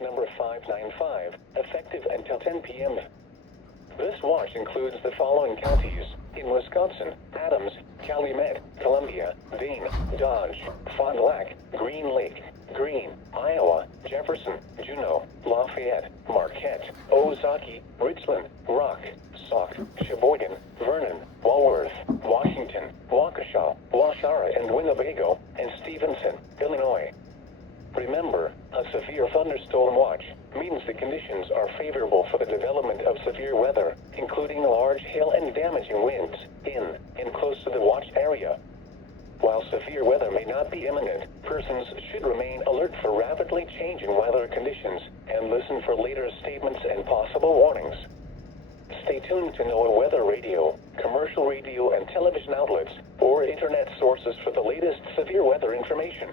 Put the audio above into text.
number 595, effective until 10 p.m. This watch includes the following counties: in Wisconsin: Adams, Calumet, Columbia, Dane, Dodge, Fond du Lac, Green Lake, Greene; Iowa: Jefferson, Juneau, Lafayette, Marquette, Ozaukee, Richland, Rock, Sauk, Sheboygan, Vernon, Walworth, Washington, Waukesha, Waushara and Winnebago, and Stevenson, Illinois. Remember, a severe thunderstorm watch means the conditions are favorable for the development of severe weather, including large hail and damaging winds, in and close to the watch area. While severe weather may not be imminent, persons should remain alert for rapidly changing weather conditions and listen for later statements and possible warnings. Stay tuned to NOAA weather radio, commercial radio and television outlets, or internet sources for the latest severe weather information.